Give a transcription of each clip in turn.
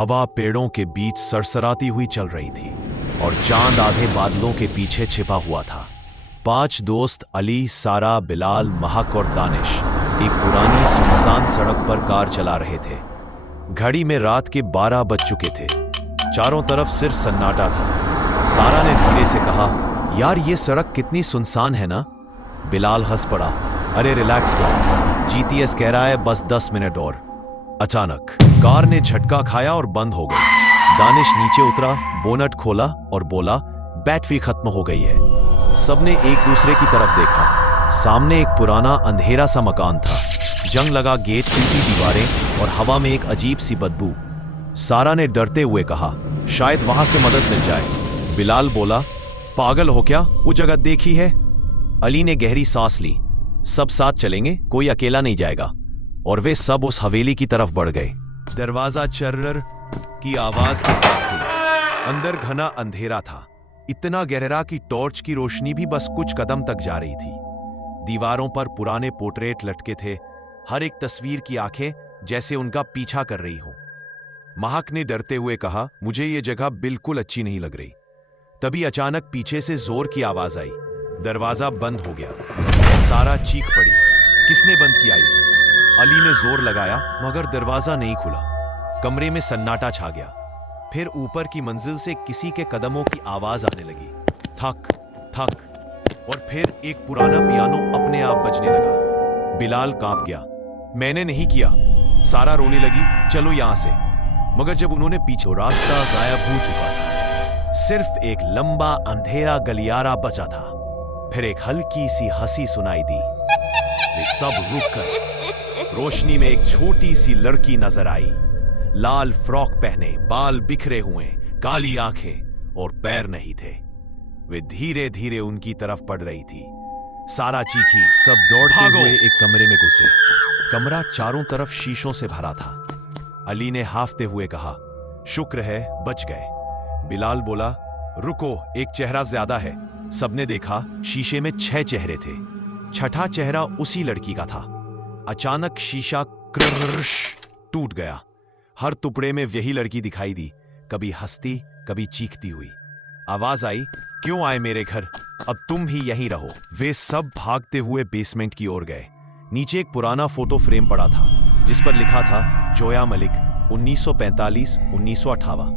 हवा पेड़ों के बीच सरसराती हुई चल रही थी और चांद आधे बादलों के पीछे छिपा हुआ था। 5 दोस्त अली, सारा, बिलाल, महक और दानिश एक पुरानी सुनसान सड़क पर कार चला रहे थे। घड़ी में रात के 12 बज चुके थे। चारों तरफ सिर्फ सन्नाटा था। सारा ने धीरे से कहा, यार ये सड़क कितनी सुनसान है ना। बिलाल हंस पड़ा, अरे रिलैक्स करो, जीटीएस कह रहा है बस 10 मिनट और। अचानक कार ने झटका खाया और बंद हो गई। दानिश नीचे उतरा, बोनट खोला और बोला, बैटरी खत्म हो गई है। सबने एक दूसरे की तरफ देखा। सामने एक पुराना अंधेरा सा मकान था, जंग लगा गेट, टूटी दीवारें और हवा में एक अजीब सी बदबू। सारा ने डरते हुए कहा, शायद वहां से मदद मिल जाए। बिलाल बोला, पागल हो क्या, वो जगह देखी है। अली ने गहरी सांस ली, सब साथ चलेंगे, कोई अकेला नहीं जाएगा। और वे सब उस हवेली की तरफ बढ़ गए। दरवाजा चर्रर की आवाज के साथ खुला। अंदर घना अंधेरा था, इतना गहरा कि टॉर्च की रोशनी भी बस कुछ कदम तक जा रही थी। दीवारों पर पुराने पोर्ट्रेट लटके थे, हर एक तस्वीर की आंखें जैसे उनका पीछा कर रही हो। महक ने डरते हुए कहा, मुझे ये जगह बिल्कुल अच्छी नहीं लग रही। तभी अचानक पीछे से जोर की आवाज आई, दरवाजा बंद हो गया। सारा चीख पड़ी, किसने बंद किया ये? अली ने जोर लगाया मगर दरवाजा नहीं खुला। कमरे में सन्नाटा छा गया। फिर ऊपर की मंजिल से किसी के कदमों की आवाज आने लगी, थक थक। और फिर एक पुराना पियानो अपने आप बजने लगा। बिलाल कांप गया, मैंने नहीं किया। सारा रोने लगी, चलो यहां से। मगर जब उन्होंने पीछे, रास्ता गायब हो चुका था। सिर्फ एक लंबा अंधेरा गलियारा बचा था। फिर एक हल्की सी हंसी सुनाई दी। वे सब रुक गए। रोशनी में एक छोटी सी लड़की नजर आई, लाल फ्रॉक पहने, बाल बिखरे हुए, काली आंखें और पैर नहीं थे। वे धीरे धीरे उनकी तरफ बढ़ रही थी। सारा चीखी, सब दौड़ते हुए एक कमरे में घुसे। कमरा चारों तरफ शीशों से भरा था। अली ने हाफते हुए कहा, शुक्र है बच गए। बिलाल बोला, रुको, एक चेहरा ज्यादा है। सबने देखा, शीशे में 6 चेहरे थे। छठा चेहरा उसी लड़की का था। अचानक शीशा क्रश टूट गया। हर टुकड़े में वही लड़की दिखाई दी, कभी हंसती, कभी चीखती हुई। आवाज आई, क्यों आए मेरे घर, अब तुम भी यहीं रहो। वे सब भागते हुए बेसमेंट की ओर गए। नीचे एक पुराना फोटो फ्रेम पड़ा था, जिस पर लिखा था जोया मलिक, 1945-1958।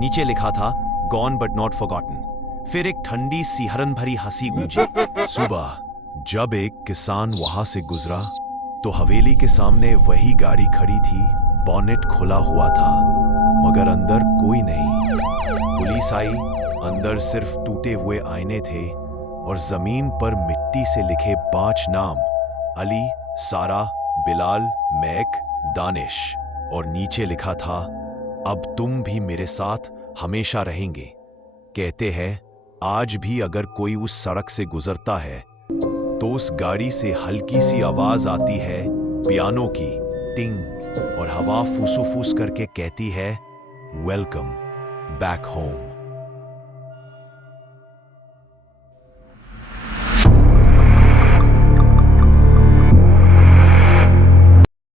नीचे लिखा था गॉन बट नॉट फॉरगॉटन। फिर एक ठंडी सिहरन भरी हंसी गूंजी। सुबह जब एक किसान वहां से गुजरा तो हवेली के सामने वही गाड़ी खड़ी थी, बॉनेट खुला हुआ था, मगर अंदर कोई नहीं। पुलिस आई, अंदर सिर्फ टूटे हुए आईने थे और जमीन पर मिट्टी से लिखे 5 नाम, अली, सारा, बिलाल, मैक, दानिश। और नीचे लिखा था, अब तुम भी मेरे साथ हमेशा रहेंगे। कहते हैं, आज भी अगर कोई उस सड़क से गुजरता है तो उस गाड़ी से हल्की सी आवाज आती है, पियानो की, टिंग, और हवा फूसू फूस करके कहती है, वेलकम बैक होम।